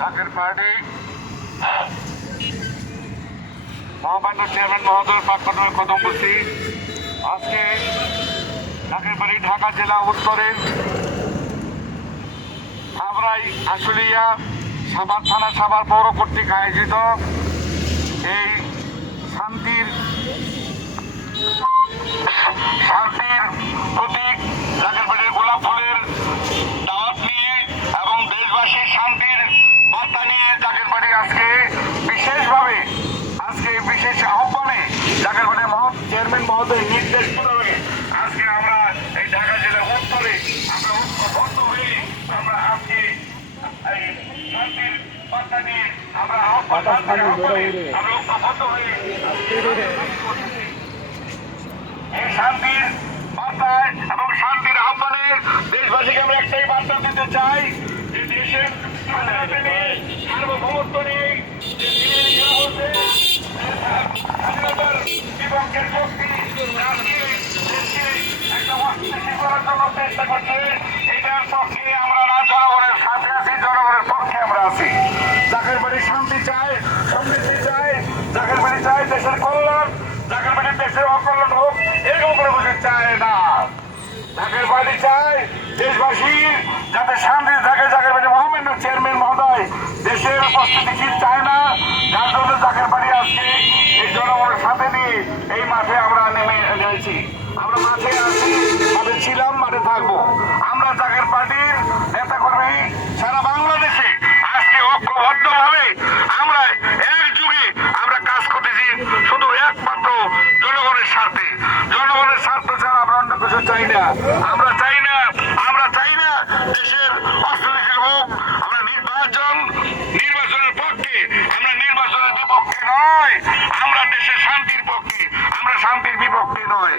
ঢাকের পার্টি। মহামান্য চেয়ারম্যান মহোদয় প্রাক্তনের কদম আজকে ঢাকের বাড়ি ঢাকা জেলা উত্তরের সাবরাই আশুলিয়া, সাভার থানা, সাভার পৌর কর্তৃক আয়োজিত এই শান্তির প্রতীক ঢাকের বাড়ির গোলাপ ফুলের দাওয়াত নিয়ে এবং দেশবাসীর শান্তির বার্তা নিয়ে জাকের বাড়ি আজকে বিশেষভাবে আজকে বিশেষ আহ্বানে বাড়ির মহৎ চেয়ারম্যান মহোদয় নির্দেশ আজকে আমরা এই ঢাকা জেলা উত্তরে আমরা ঐক্যবদ্ধ হয়ে আমরা আজকে এই শান্তির বার্তা নিয়ে আমরা আহ্বান আমরা ঐক্যবদ্ধ হয়ে এই শান্তির বার্তায় এবং শান্তির আহ্বানে দেশবাসীকে আমরা একটাই বার্তা দিতে চাই যে দেশের স্বাধীনতা নিয়ে সার্বভৌমত্ব নিয়ে যে দিনের ইচ্ছা হচ্ছে স্বাধীনতার বিপক্ষের শক্তি আজকে দেশকে একটা অস্থিতিশীল করার জন্য চেষ্টা করছে এটার পক্ষে আমরা না, জনগণের সাথে আছি, জনগণের পক্ষে আমরা আছি। যাকের বাড়ি শান্তি চায়, সমৃদ্ধি চায় যাকের বাড়ি চায় দেশের কল্যাণ যাকের বাড়ি দেশের অকল্যাণ হোক, এরকম করে বসে চায় না। ঢাকের বাড়ি চায় দেশবাসী, যাতে শান্তি থাকে জাকের বাড়ি মহামান্য চেয়ারম্যান মহোদয়, দেশের উপস্থিতিশীল চায় না, যার জন্য জাকের বাড়ি আজকে এই জনগণের সাথে নিয়ে এই মাঠে আমরা নেমে যাইছি আমরা মাঠে মাঠে ছিলাম, মাঠে থাকব। আমরা জাকের পার্টির নেতা কর্মী সারা বাংলাদেশে আজকে ঐক্যবদ্ধভাবে আমরা এক যুগে আমরা কাজ করতেছি। শুধু একমাত্র জনগণের স্বার্থে। জনগণের স্বার্থ ছাড়া আমরা অন্য কিছু চাই না। আমরা চাই না, আমরা চাই না দেশের অস্থিতিশীল হোক। আমরা নির্বাচন, নির্বাচনের পক্ষে, আমরা নির্বাচনের বিপক্ষে নয়। আমরা দেশের শান্তির পক্ষে, আমরা শান্তির বিপক্ষে নয়।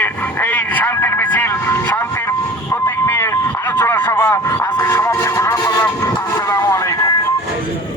নিয়ে এই শান্তির মিছিল, শান্তির প্রতীক নিয়ে আলোচনা সভা আজকে সমাপ্তি ঘোষণা করলাম। আসসালামু আলাইকুম।